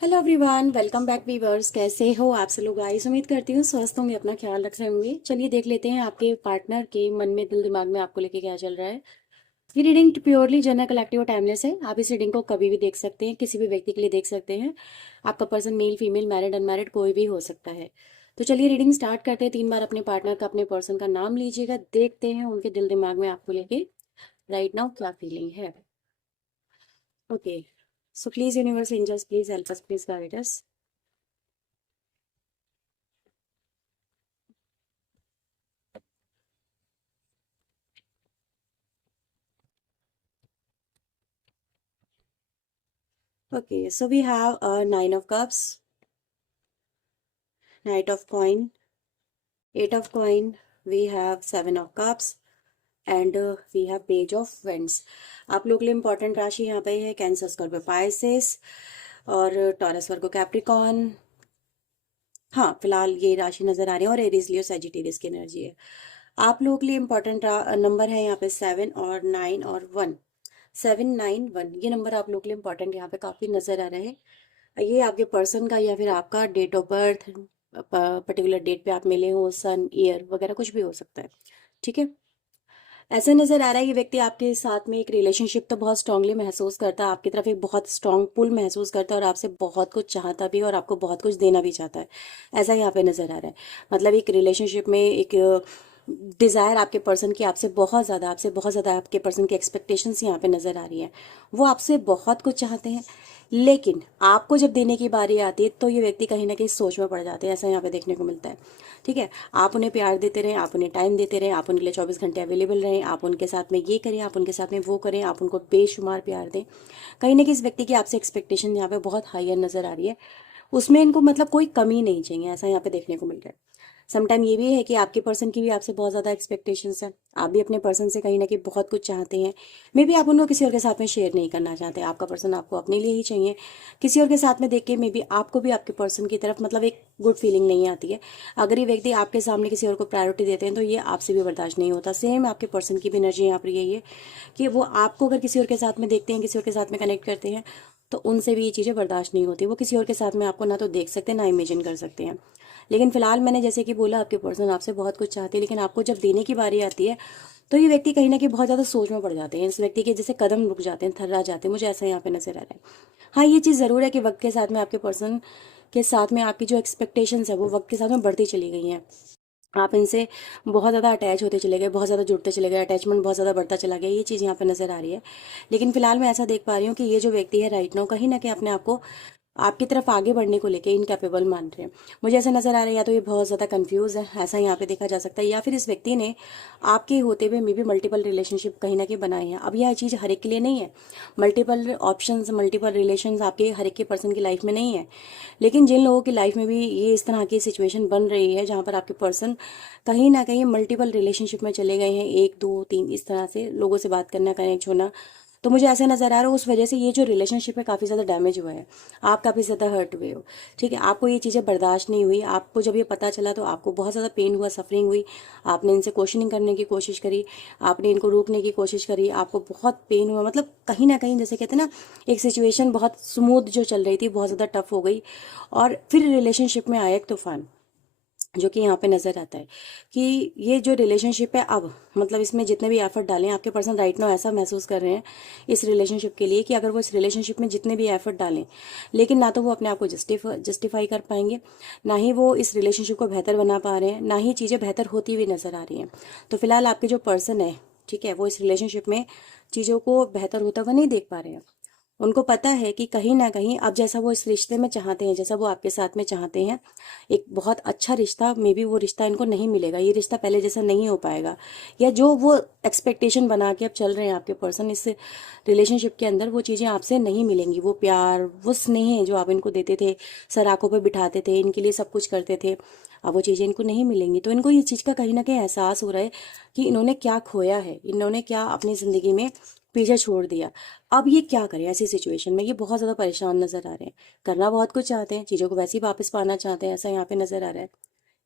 Hello everyone, welcome back viewers. कैसे हो आप सब लोग गाइस? उम्मीद करती हूँ स्वस्थ होंगे, अपना ख्याल रख रहे होंगे। चलिए देख लेते हैं आपके पार्टनर के मन में, दिल दिमाग में आपको लेके क्या चल रहा है। ये रीडिंग प्योरली जनरल कलेक्टिव और टाइमलेस है। आप इस रीडिंग को कभी भी देख सकते हैं, किसी भी व्यक्ति के लिए देख सकते हैं। आपका person male female married unmarried कोई भी हो सकता है। तो चलिए रीडिंग स्टार्ट करते हैं। 3 बार अपने पार्टनर का, अपने पर्सन का नाम लीजिएगा। देखते हैं उनके दिल दिमाग में आपको लेके राइट नाउ क्या फीलिंग है। Okay, so please universe angels, please help us, please guide us. Okay, so we have a Nine of Cups, Knight of Coin, Eight of Coin, we have Seven of Cups and we have page of wands. आप लोग के लिए important राशि यहाँ पे है Cancer, Scorpio, Pisces और Taurus, Virgo, Capricorn. हाँ, फिलहाल ये राशि नजर आ रही है और एरीज, लियो, सैजिटेरियस की एनर्जी है। आप लोगों के लिए इंपॉर्टेंट नंबर है यहाँ पे 7 और 9 और 1। 7, 9, 1 ये नंबर आप लोग के लिए इंपॉर्टेंट यहाँ पे काफी नजर आ रहे हैं। ये आपके पर्सन का या फिर आपका date of birth, particular date पे आप मिले हो, सन, ईयर वगैरह कुछ भी हो सकता है। ठीक है, ऐसा नजर आ रहा है ये व्यक्ति आपके साथ में एक रिलेशनशिप तो बहुत स्ट्रांगली महसूस करता है, आपकी तरफ एक बहुत स्ट्रांग पुल महसूस करता है और आपसे बहुत कुछ चाहता भी है और आपको बहुत कुछ देना भी चाहता है। ऐसा यहाँ पे नजर आ रहा है। मतलब एक रिलेशनशिप में एक डिजायर आपके पर्सन की आपसे बहुत ज़्यादा आपके पर्सन की एक्सपेक्टेशंस यहाँ पे नजर आ रही है। वो आपसे बहुत कुछ चाहते हैं, लेकिन आपको जब देने की बारी आती है तो ये व्यक्ति कहीं ना कहीं सोच में पड़ जाते हैं। ऐसा यहाँ पे देखने को मिलता है। ठीक है, आप उन्हें प्यार देते रहें, आप उन्हें टाइम देते रहें, आप उनके लिए 24 घंटे अवेलेबल रहें, आप उनके साथ में ये करें, आप उनके साथ में वो करें, आप उनको बेशुमार प्यार दें। कहीं ना कहीं इस व्यक्ति की आपसे एक्सपेक्टेशन यहाँ पे बहुत हायर नजर आ रही है। उसमें इनको मतलब कोई कमी नहीं चाहिए, ऐसा यहाँ पे देखने को मिल रहा है। समटाइम ये भी है कि आपके पर्सन की भी आपसे बहुत ज़्यादा एक्सपेक्टेशंस है। आप भी अपने पर्सन से कहीं ना कहीं बहुत कुछ चाहते हैं। मे बी आप उनको किसी और के साथ में शेयर नहीं करना चाहते, आपका पर्सन आपको अपने लिए ही चाहिए। किसी और के साथ में देख के मे बी आपको भी आपके पर्सन की तरफ मतलब एक गुड फीलिंग नहीं आती है। अगर ये व्यक्ति आपके सामने किसी और को प्रायोरिटी देते हैं तो ये आपसे भी बर्दाश्त नहीं होता। सेम आपके पर्सन की भी एनर्जी यहाँ पर यही है कि वो आपको अगर किसी और के साथ में देखते हैं, किसी और के साथ में कनेक्ट करते हैं, तो उनसे भी ये चीज़ें बर्दाश्त नहीं होती। वो किसी और के साथ में आपको ना तो देख सकते हैं, ना इमेजिन कर सकते हैं। लेकिन फिलहाल मैंने जैसे कि बोला, आपके पर्सन आपसे बहुत कुछ चाहते हैं, लेकिन आपको जब देने की बारी आती है तो ये व्यक्ति कहीं ना कहीं बहुत ज़्यादा सोच में पड़ जाते हैं। इस व्यक्ति के जैसे कदम रुक जाते हैं, थर्रा जाते हैं। मुझे ऐसा यहाँ पे नजर आ रहा है। हाँ, ये चीज़ ज़रूर है कि वक्त के साथ में आपके पर्सन के साथ में आपकी जो एक्सपेक्टेशंस है वो वक्त के साथ में बढ़ती चली गई हैं। आप इनसे बहुत ज़्यादा अटैच होते चले गए, बहुत ज़्यादा जुड़ते चले गए, अटैचमेंट बहुत ज़्यादा बढ़ता चला गया। ये चीज़ यहाँ पे नज़र आ रही है। लेकिन फिलहाल मैं ऐसा देख पा रही हूँ कि ये जो व्यक्ति है राइट नाउ कहीं ना कहीं अपने आप को आपकी तरफ आगे बढ़ने को लेके इनकैपेबल मान रहे हैं। मुझे ऐसा नजर आ रहा है या तो ये बहुत ज़्यादा कंफ्यूज है, ऐसा यहाँ पे देखा जा सकता है, या फिर इस व्यक्ति ने आपके होते हुए मे बी मल्टीपल रिलेशनशिप कहीं ना कहीं बनाए हैं। अब यह चीज़ हर एक के लिए नहीं है। मल्टीपल ऑप्शंस, मल्टीपल रिलेशंस आपके हर एक के पर्सन की लाइफ में नहीं है। लेकिन जिन लोगों की लाइफ में भी ये इस तरह की सिचुएशन बन रही है जहाँ पर आपके पर्सन कहीं ना कहीं मल्टीपल रिलेशनशिप में चले गए हैं, 1, 2, 3 इस तरह से लोगों से बात करना, कनेक्ट होना, तो मुझे ऐसा नजर आ रहा है उस वजह से ये जो रिलेशनशिप है काफ़ी ज़्यादा डैमेज हुआ है। आप काफ़ी ज़्यादा हर्ट हुए हो। ठीक है, आपको ये चीज़ें बर्दाश्त नहीं हुई। आपको जब ये पता चला तो आपको बहुत ज़्यादा पेन हुआ, सफरिंग हुई। आपने इनसे क्वेश्चनिंग करने की कोशिश करी, आपने इनको रोकने की कोशिश करी, आपको बहुत पेन हुआ। मतलब कहीं ना कहीं जैसे कहते हैं ना, एक सिचुएशन बहुत स्मूथ जो चल रही थी बहुत ज़्यादा टफ हो गई और फिर रिलेशनशिप में आया एक तूफान, जो कि यहाँ पे नजर आता है कि ये जो रिलेशनशिप है अब मतलब इसमें जितने भी एफर्ट डालें, आपके पर्सन राइट नाउ ऐसा महसूस कर रहे हैं इस रिलेशनशिप के लिए कि अगर वो इस रिलेशनशिप में जितने भी एफर्ट डालें, लेकिन ना तो वो अपने आप को जस्टिफाई कर पाएंगे, ना ही वो इस रिलेशनशिप को बेहतर बना पा रहे हैं, ना ही चीज़ें बेहतर होती हुई नजर आ रही हैं। तो फिलहाल आपके जो पर्सन है, ठीक है, वो इस रिलेशनशिप में चीज़ों को बेहतर होता हुआ नहीं देख पा रहे हैं। उनको पता है कि कहीं ना कहीं अब जैसा वो इस रिश्ते में चाहते हैं, जैसा वो आपके साथ में चाहते हैं, एक बहुत अच्छा रिश्ता, मे बी वो रिश्ता इनको नहीं मिलेगा। ये रिश्ता पहले जैसा नहीं हो पाएगा, या जो वो एक्सपेक्टेशन बना के अब चल रहे हैं आपके पर्सन इस रिलेशनशिप के अंदर, वो चीज़ें आपसे नहीं मिलेंगी। वो प्यार, वो स्नेह जो आप इनको देते थे, सर आंखों पर बिठाते थे, इनके लिए सब कुछ करते थे, अब वो चीज़ें इनको नहीं मिलेंगी। तो इनको ये चीज़ का कहीं ना कहीं एहसास हो रहा है कि इन्होंने क्या खोया है, इन्होंने क्या अपनी ज़िंदगी में पीछे छोड़ दिया। अब ये क्या करें ऐसी सिचुएशन में? ये बहुत ज़्यादा परेशान नजर आ रहे हैं। करना बहुत कुछ चाहते हैं, चीज़ों को वैसे ही वापस पाना चाहते हैं, ऐसा यहाँ पे नजर आ रहा है।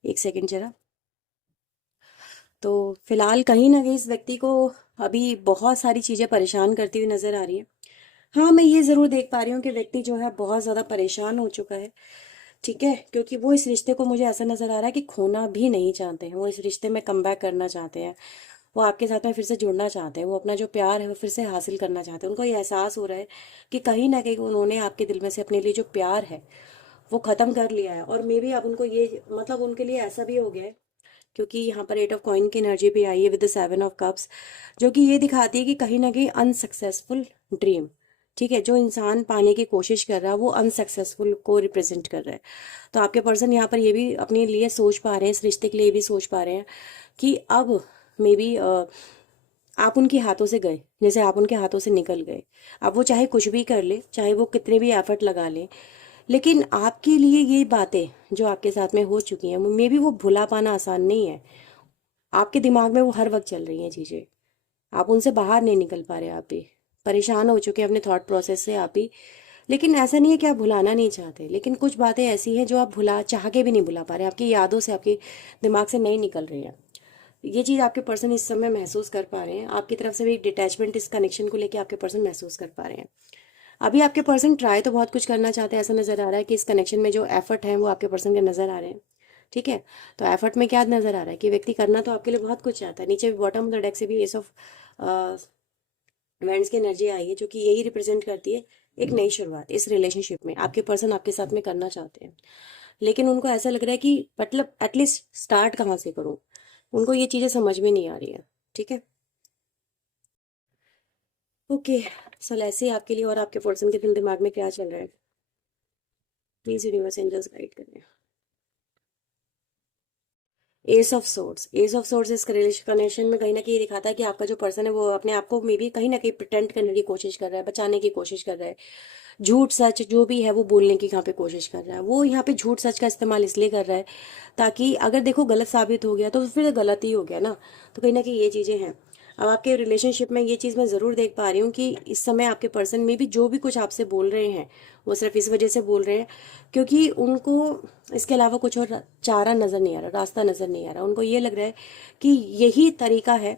एक सेकंड जरा। तो फिलहाल कहीं ना कहीं इस व्यक्ति को अभी बहुत सारी चीज़ें परेशान करती हुई नजर आ रही हैं। हाँ, मैं ये जरूर देख पा रही हूँ कि व्यक्ति जो है बहुत ज्यादा परेशान हो चुका है। ठीक है, क्योंकि वो इस रिश्ते को, मुझे ऐसा नजर आ रहा है कि खोना भी नहीं चाहते हैं, वो इस रिश्ते में कम बैक करना चाहते हैं। वो आपके साथ में फिर से जुड़ना चाहते हैं, वो अपना जो प्यार है वो फिर से हासिल करना चाहते हैं। उनको ये एहसास हो रहा है कि कहीं ना कहीं उन्होंने आपके दिल में से अपने लिए जो प्यार है वो खत्म कर लिया है। और मे बी अब उनको ये, मतलब उनके लिए ऐसा भी हो गया है, क्योंकि यहाँ पर 8 ऑफ कॉइन की एनर्जी भी आई है विद द 7 ऑफ कप्स, जो कि ये दिखाती है कि कहीं ना कहीं अनसक्सेसफुल ड्रीम। ठीक है, जो इंसान पाने की कोशिश कर रहा है वो अनसक्सेसफुल को रिप्रेजेंट कर रहा है। तो आपके पर्सन यहाँ पर ये भी अपने लिए सोच पा रहे हैं, इस रिश्ते के लिए भी सोच पा रहे हैं कि अब मे बी आप उनके हाथों से गए, जैसे आप उनके हाथों से निकल गए। अब वो चाहे कुछ भी कर ले, चाहे वो कितने भी एफर्ट लगा ले, लेकिन आपके लिए ये बातें जो आपके साथ में हो चुकी हैं, मे बी वो भुला पाना आसान नहीं है। आपके दिमाग में वो हर वक्त चल रही हैं चीज़ें, आप उनसे बाहर नहीं निकल पा रहे। आप भी परेशान हो चुके हैं अपने थॉट प्रोसेस से, आप भी। लेकिन ऐसा नहीं है कि आप भुलाना नहीं चाहते, लेकिन कुछ बातें ऐसी हैं जो आप भुला चाह के भी नहीं भुला पा रहे, आपकी यादों से, आपके दिमाग से नहीं निकल रही है। ये चीज़ आपके पर्सन इस समय महसूस कर पा रहे हैं, आपकी तरफ से भी एक डिटैचमेंट इस कनेक्शन को लेके आपके पर्सन महसूस कर पा रहे हैं। अभी आपके पर्सन ट्राई तो बहुत कुछ करना चाहते हैं, ऐसा नजर आ रहा है कि इस कनेक्शन में जो एफर्ट है वो आपके पर्सन के नजर आ रहे हैं। ठीक है, तो एफर्ट में क्या नजर आ रहा है कि व्यक्ति करना तो आपके लिए बहुत कुछ चाहता है। नीचे बॉटम ऑफ द डेक से भी एस ऑफ वैंड्स की एनर्जी आई है, जो कि यही रिप्रेजेंट करती है एक नई शुरुआत इस रिलेशनशिप में आपके पर्सन आपके साथ में करना चाहते हैं। लेकिन उनको ऐसा लग रहा है कि मतलब एटलीस्ट स्टार्ट कहाँ से करूँ, उनको ये चीज़ें समझ में नहीं आ रही है। ठीक है, ओके। सो ऐसे ही आपके लिए और आपके पर्सन के दिल दिमाग में क्या चल रहा है, प्लीज यूनिवर्स एंजल्स गाइड करें। S of swords, S of swords इस कनेक्शन में कहीं ना कहीं दिखाता है कि आपका जो पर्सन है वो अपने आप को मे बी कहीं ना कहीं प्रिटेंड करने की कोशिश कर रहा है, बचाने की कोशिश कर रहा है। झूठ सच जो भी है वो बोलने की यहाँ पे कोशिश कर रहा है। वो यहाँ पे झूठ सच का इस्तेमाल इसलिए कर रहा है ताकि अगर देखो गलत साबित हो गया तो फिर गलत ही हो गया ना। तो कहीं ना कहीं ये चीज़ें हैं। अब आपके रिलेशनशिप में ये चीज़ मैं ज़रूर देख पा रही हूँ कि इस समय आपके पर्सन में भी जो भी कुछ आपसे बोल रहे हैं वो सिर्फ इस वजह से बोल रहे हैं क्योंकि उनको इसके अलावा कुछ और चारा नज़र नहीं आ रहा, रास्ता नज़र नहीं आ रहा। उनको ये लग रहा है कि यही तरीका है,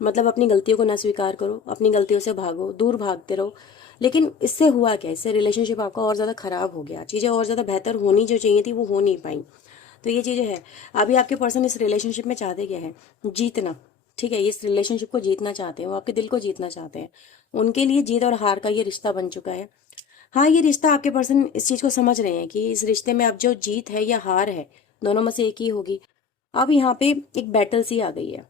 मतलब अपनी गलतियों को ना स्वीकार करो, अपनी गलतियों से भागो, दूर भागते रहो। लेकिन इससे हुआ क्या, इससे रिलेशनशिप आपका और ज़्यादा खराब हो गया, चीज़ें और ज़्यादा बेहतर होनी जो चाहिए थी वो हो नहीं पाई। तो ये चीज़ें हैं। अभी आपके पर्सन इस रिलेशनशिप में चाहते क्या है, जीतना। ठीक है, ये इस रिलेशनशिप को जीतना चाहते हैं, वो आपके दिल को जीतना चाहते हैं। उनके लिए जीत और हार का ये रिश्ता बन चुका है। हाँ, ये रिश्ता आपके पर्सन इस चीज़ को समझ रहे हैं कि इस रिश्ते में अब जो जीत है या हार है, दोनों में से एक ही होगी। अब यहाँ पे एक बैटल सी आ गई है,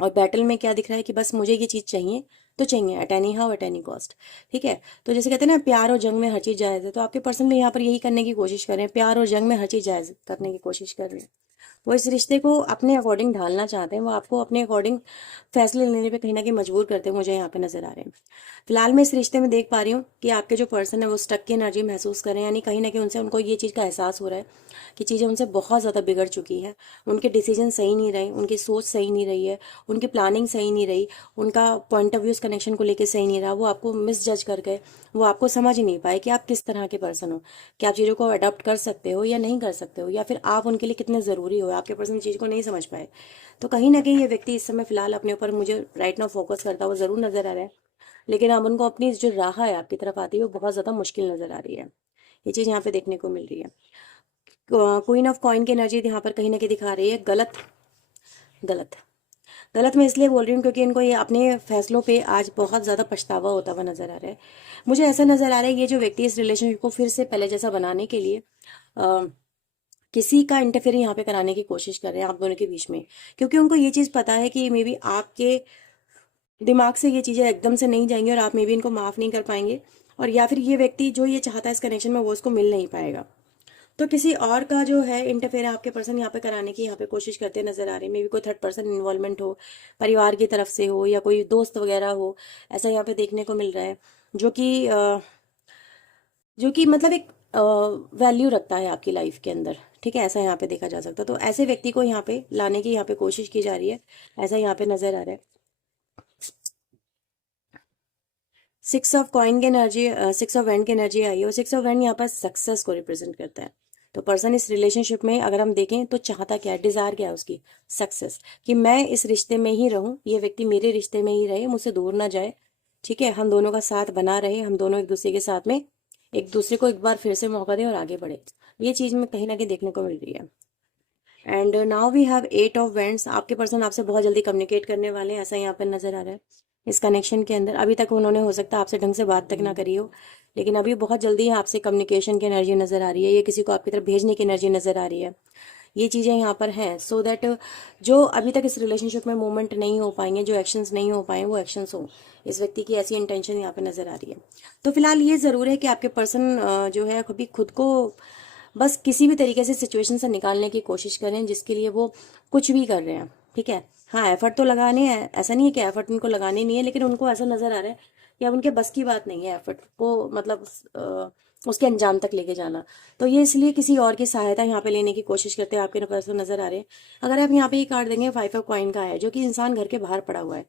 और बैटल में क्या दिख रहा है कि बस मुझे ये चीज़ चाहिए तो चाहिए, at any how at any cost. ठीक है, तो जैसे कहते हैं ना, प्यार और जंग में हर चीज़ जायज़ है, तो आपके पर्सन भी यहाँ पर यही करने की कोशिश कर रहे हैं, प्यार और जंग में हर चीज़ जायज़ करने की कोशिश कर रहे हैं। वो इस रिश्ते को अपने अकॉर्डिंग ढालना चाहते हैं, वो आपको अपने अकॉर्डिंग फैसले लेने पे कहीं ना कहीं मजबूर करते हैं, मुझे यहाँ पे नजर आ रहे हैं। फिलहाल मैं इस रिश्ते में देख पा रही हूँ कि आपके जो पर्सन है वो स्टक की एनर्जी महसूस कर रहे हैं, यानी कहीं ना कहीं उनसे उनको ये चीज़ का एहसास हो रहा है कि चीज़ें उनसे बहुत ज़्यादा बिगड़ चुकी है। उनके डिसीजन सही नहीं रहे, उनकी सोच सही नहीं रही है, उनकी प्लानिंग सही नहीं रही, उनका पॉइंट ऑफ व्यू इस कनेक्शन को लेकर सही नहीं रहा। वो आपको मिस जज कर गए, वो आपको समझ ही नहीं पाए कि आप किस तरह के पर्सन हो, कि आप चीज़ों को अडॉप्ट कर सकते हो या नहीं कर सकते हो, या फिर आप उनके लिए कितने ज़रूरी हो। आपके पर्सन चीज़ को नहीं समझ पाए। तो कहीं ना कहीं ये व्यक्ति इस समय फिलहाल अपने ऊपर मुझे राइट नाउ फोकस करता हुआ ज़रूर नजर आ रहा है, लेकिन अब उनको अपनी जो राह है आपकी तरफ आती है वो बहुत ज़्यादा मुश्किल नजर आ रही है। ये चीज़ यहाँ पे देखने को मिल रही है। क्वीन ऑफ कॉइन की एनर्जी यहाँ पर कहीं ना कहीं दिखा रही है गलत। गलत, गलत मैं इसलिए बोल रही हूँ क्योंकि इनको ये अपने फैसलों पे आज बहुत ज़्यादा पछतावा होता हुआ नजर आ रहा है। मुझे ऐसा नजर आ रहा है ये जो व्यक्ति इस रिलेशनशिप को फिर से पहले जैसा बनाने के लिए किसी का इंटरफेयर यहाँ पे कराने की कोशिश कर रहे हैं आप दोनों के बीच में, क्योंकि उनको ये चीज़ पता है कि मे बी आपके दिमाग से ये चीज़ें एकदम से नहीं जाएंगी और आप मे बी इनको माफ़ नहीं कर पाएंगे, और या फिर ये व्यक्ति जो ये चाहता है इस कनेक्शन में वो उसको मिल नहीं पाएगा। तो किसी और का जो है इंटरफेयर आपके पर्सन यहाँ पे कराने की यहाँ पे कोशिश करते नजर आ रहे हैं। मे बी कोई थर्ड पर्सन इन्वॉल्वमेंट हो, परिवार की तरफ से हो या कोई दोस्त वगैरह हो, ऐसा यहाँ पे देखने को मिल रहा है, जो कि मतलब एक वैल्यू रखता है आपकी लाइफ के अंदर। ठीक है, ऐसा यहाँ पे देखा जा सकता है। तो ऐसे व्यक्ति को यहाँ पे लाने की यहाँ पे कोशिश की जा रही है, ऐसा यहाँ पे नजर आ रहा है। 6 ऑफ कॉइन की एनर्जी, 6 ऑफ वैंड की एनर्जी आई है, और 6 ऑफ वैंड यहाँ पर सक्सेस को रिप्रेजेंट करता है। तो पर्सन इस रिलेशनशिप में अगर हम देखें तो चाहता क्या है, डिजायर क्या है उसकी, सक्सेस, कि मैं इस रिश्ते में ही रहूं, ये व्यक्ति मेरे रिश्ते में ही रहे, मुझसे दूर ना जाए, ठीक है, हम दोनों का साथ बना रहे, हम दोनों एक दूसरे के साथ में एक दूसरे को एक बार फिर से मौका दें और आगे बढ़े, ये चीज़ में कहीं ना कहीं देखने को मिल रही है। And now we have 8 of wands. आपके पर्सन आपसे बहुत जल्दी कम्युनिकेट करने वाले हैं, ऐसा यहाँ पर नजर आ रहा है इस कनेक्शन के अंदर। अभी तक उन्होंने हो सकता है आपसे ढंग से बात तक ना करी हो, लेकिन अभी बहुत जल्दी आपसे कम्युनिकेशन की एनर्जी नजर आ रही है, ये किसी को आपकी तरफ भेजने की एनर्जी नजर आ रही है। ये चीज़ें यहाँ पर हैं, सो दैट जो अभी तक इस रिलेशनशिप में मूवमेंट नहीं हो पाएंगे, जो एक्शंस नहीं हो पाए, वो एक्शंस हो। इस व्यक्ति की ऐसी इंटेंशन यहाँ पे नजर आ रही है। तो फिलहाल ये ज़रूर है कि आपके पर्सन जो है कभी खुद को बस किसी भी तरीके से सिचुएशन से निकालने की कोशिश करें, जिसके लिए वो कुछ भी कर रहे हैं। ठीक है, हाँ एफर्ट तो लगाने हैं, ऐसा नहीं है कि एफर्ट उनको लगाने नहीं है, लेकिन उनको ऐसा नजर आ रहा है कि अब उनके बस की बात नहीं है एफर्ट को मतलब उसके अंजाम तक लेके जाना। तो ये इसलिए किसी और की सहायता यहाँ पे लेने की कोशिश करते हैं, आपके पास नजर आ रहे हैं। अगर आप यहाँ पे ये कार्ड देंगे 5 ऑफ कॉइन का है, जो कि इंसान घर के बाहर पड़ा हुआ है।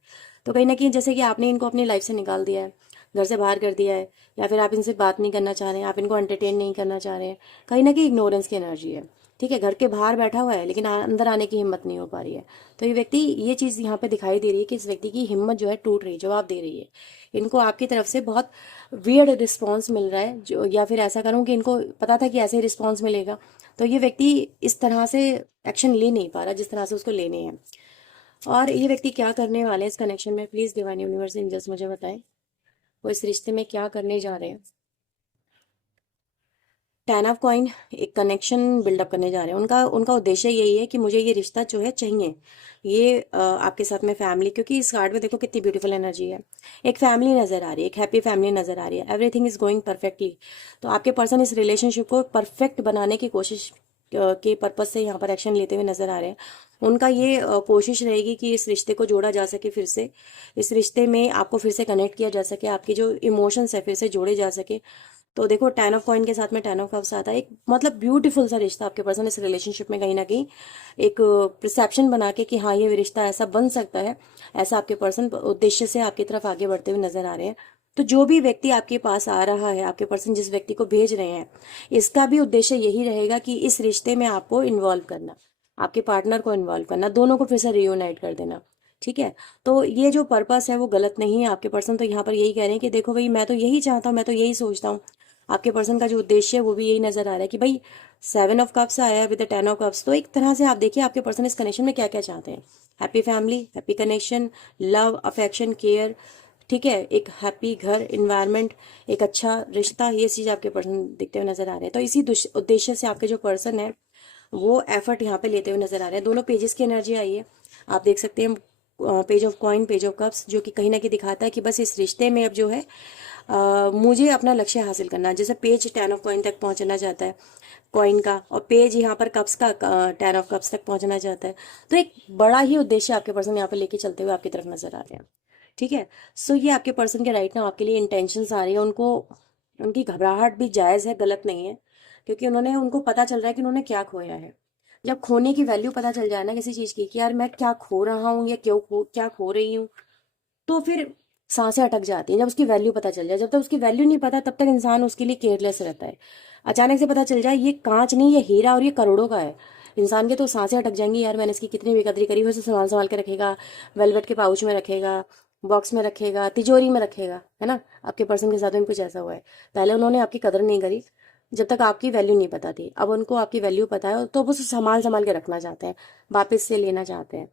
तो कहीं ना कहीं जैसे कि आपने इनको अपनी लाइफ से निकाल दिया है, घर से बाहर कर दिया है, या फिर आप इनसे बात नहीं करना चाह रहे हैं, आप इनको एंटरटेन नहीं करना चाह रहे हैं, कहीं ना कहीं इग्नोरेंस की एनर्जी है। ठीक है, घर के बाहर बैठा हुआ है, लेकिन अंदर आने की हिम्मत नहीं हो पा रही है। तो ये व्यक्ति, ये चीज़ यहाँ पे दिखाई दे रही है कि इस व्यक्ति की हिम्मत जो है टूट रही है, जवाब दे रही है। इनको आपकी तरफ से बहुत वियर्ड रिस्पॉन्स मिल रहा है, जो या फिर ऐसा करूँ कि इनको पता था कि ऐसे ही रिस्पॉन्स मिलेगा। तो ये व्यक्ति इस तरह से एक्शन ले नहीं पा रहा जिस तरह से उसको लेने हैं। और ये व्यक्ति क्या करने वाले हैं इस कनेक्शन में, प्लीज़ डिवाइन यूनिवर्स एंजल्स मुझे बताएं, वो इस रिश्ते में क्या करने जा रहे हैं। 10 ऑफ कॉइन, एक कनेक्शन बिल्डअप करने जा रहे हैं। उनका उनका उद्देश्य यही है कि मुझे ये रिश्ता जो है चाहिए, ये आपके साथ में फैमिली, क्योंकि इस कार्ड में देखो कितनी ब्यूटीफुल एनर्जी है। एक फैमिली नजर आ रही है, एक हैप्पी फैमिली नजर आ रही है, एवरीथिंग इज गोइंग परफेक्टली। तो आपके पर्सन इस रिलेशनशिप को परफेक्ट बनाने की कोशिश के पर्पज से यहाँ पर एक्शन लेते हुए नजर आ रहे हैं। उनका ये कोशिश रहेगी कि इस रिश्ते को जोड़ा जा सके, फिर से इस रिश्ते में आपको फिर से कनेक्ट किया जा सके, आपकी जो इमोशंस है फिर से जोड़े जा सके। तो देखो 10 ऑफ कॉइन के साथ में 10 ऑफ कप्स आता है, एक मतलब ब्यूटीफुल सा रिश्ता आपके पर्सन इस रिलेशनशिप में कहीं ना कहीं एक परसेप्शन बना के कि हाँ ये रिश्ता ऐसा बन सकता है, ऐसा आपके पर्सन उद्देश्य से आपकी तरफ आगे बढ़ते हुए नजर आ रहे हैं। तो जो भी व्यक्ति आपके पास आ रहा है, आपके पर्सन जिस व्यक्ति को भेज रहे हैं, इसका भी उद्देश्य यही रहेगा कि इस रिश्ते में आपको इन्वॉल्व करना, आपके पार्टनर को इन्वॉल्व करना, दोनों को फिर से रियूनाइट कर देना। ठीक है, तो ये जो पर्पस है वो गलत नहीं है। आपके पर्सन तो यहाँ पर यही कह रहे हैं कि देखो भाई, मैं तो यही चाहता हूँ, मैं तो यही सोचता हूँ। आपके पर्सन का जो उद्देश्य है वो भी यही नजर आ रहा है कि भाई 7 ऑफ कप्स आया है विद 10 ऑफ कप्स। तो एक तरह से आप देखिए आपके पर्सन इस कनेक्शन में क्या क्या चाहते हैं। Happy family, happy connection, love, affection, care. ठीक है, एक हैप्पी घर इन्वायरमेंट, एक अच्छा रिश्ता, ये चीज आपके पर्सन दिखते हुए नजर आ रहे हैं। तो इसी उद्देश्य से आपके जो पर्सन है वो एफर्ट यहाँ पे लेते हुए नजर आ रहे हैं। दोनों पेजेस की एनर्जी आई है, आप देख सकते हैं। Page of coin, page of cups, जो कि कहीं ना कहीं दिखाता है कि बस इस रिश्ते में अब जो है मुझे अपना लक्ष्य हासिल करना है। जैसे पेज 10 ऑफ कॉइन तक पहुंचना चाहता है कॉइन का, और पेज यहाँ पर कप्स का 10 ऑफ कप्स तक पहुंचना चाहता है। तो एक बड़ा ही उद्देश्य आपके पर्सन यहाँ पे लेके चलते हुए आपकी तरफ नजर आ रहे हैं। ठीक है, सो ये आपके पर्सन के राइट ना आपके लिए इंटेंशंस आ रही है। उनको उनकी घबराहट भी जायज़ है, गलत नहीं है, क्योंकि उनको पता चल रहा है कि उन्होंने क्या खोया है। जब खोने की वैल्यू पता चल जाए ना किसी चीज़ की, कि यार मैं क्या खो रहा हूँ या क्या खो रही हूँ, तो फिर सांसें अटक जाती हैं। जब उसकी वैल्यू पता चल जाए, जब तक उसकी वैल्यू नहीं पता तब तक इंसान उसके लिए केयरलेस रहता है। अचानक से पता चल जाए ये कांच नहीं, ये हीरा और ये करोड़ों का है, इंसान के तो सांसें अटक जाएंगी। यार मैंने इसकी कितनी बेकदरी करी। वैसे संभाल संभाल के रखेगा, वेलवेट के पाउच में रखेगा, बॉक्स में रखेगा, तिजोरी में रखेगा, है ना। आपके पर्सन के साथ में कुछ ऐसा हुआ है, पहले उन्होंने आपकी कदर नहीं करी जब तक आपकी वैल्यू नहीं पता थी। अब उनको आपकी वैल्यू पता है, तो वो उसे संभाल संभाल के रखना चाहते हैं, वापस से लेना चाहते हैं,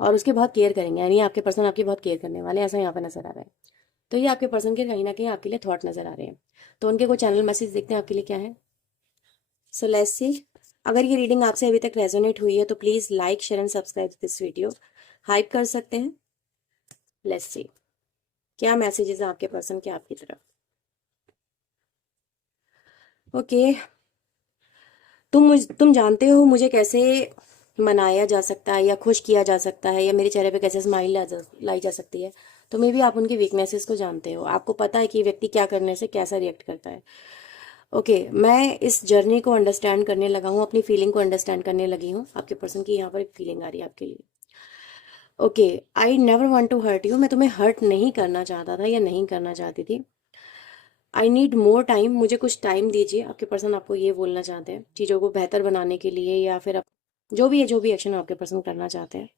और उसकी बहुत केयर करेंगे। यानी आपके पर्सन आपकी बहुत केयर करने वाले हैं, ऐसा यहाँ पे नजर आ रहा है। तो ये आपके पर्सन के कहीं ना कहीं आपके लिए थॉट नजर आ रहे हैं। तो उनके कोई चैनल मैसेज देखते हैं आपके लिए क्या है। सो लेट्स सी, अगर ये रीडिंग आपसे अभी तक रेजोनेट हुई है तो please like, share and subscribe this video, hype कर सकते हैं। लेट्स सी क्या मैसेजेस हैं आपके पर्सन के आपकी तरफ। ओके, तुम जानते हो मुझे कैसे मनाया जा सकता है या खुश किया जा सकता है, या मेरे चेहरे पे कैसे स्माइल लाई जा सकती है। तो मे भी आप उनकी वीकनेसेस को जानते हो, आपको पता है कि व्यक्ति क्या करने से कैसा रिएक्ट करता है। ओके, मैं इस जर्नी को अंडरस्टैंड करने लगा हूँ, अपनी फीलिंग को अंडरस्टैंड करने लगी हूँ। आपके पर्सन की यहाँ पर एक फीलिंग आ रही है आपके लिए। Okay, I never want to hurt you, मैं तुम्हें हर्ट नहीं करना चाहता था या नहीं करना चाहती थी। आई नीड मोर टाइम, मुझे कुछ टाइम दीजिए। आपके पर्सन आपको ये बोलना चाहते हैं चीज़ों को बेहतर बनाने के लिए, या फिर आप जो भी है, जो भी एक्शन आपके पर्सन करना चाहते हैं।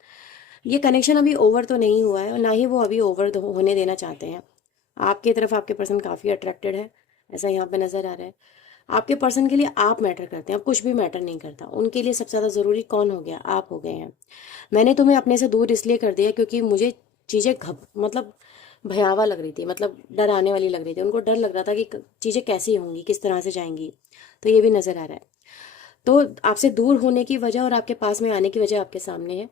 ये कनेक्शन अभी ओवर तो नहीं हुआ है, और ना ही वो अभी ओवर होने देना चाहते हैं। आपकी तरफ आपके पर्सन काफ़ी अट्रैक्टेड है, ऐसा यहाँ पे नज़र आ रहा है। आपके पर्सन के लिए आप मैटर करते हैं, अब कुछ भी मैटर नहीं करता। उनके लिए सबसे ज़्यादा ज़रूरी कौन हो गया? आप हो गए हैं। मैंने तुम्हें अपने से दूर इसलिए कर दिया क्योंकि मुझे चीज़ें मतलब भयावह लग रही थी, मतलब डराने वाली लग रही थी। उनको डर लग रहा था कि चीज़ें कैसी होंगी, किस तरह से जाएंगी। तो ये भी नज़र आ रहा है। तो आपसे दूर होने की वजह और आपके पास में आने की वजह आपके सामने है।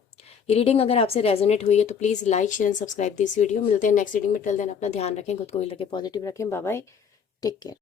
ये रीडिंग अगर आपसे रेजोनेट हुई है तो please like share and subscribe this video. मिलते हैं नेक्स्ट रीडिंग में। टिल देन अपना ध्यान रखें, खुद को ही रखें, पॉजिटिव रखें। Bye bye, take care.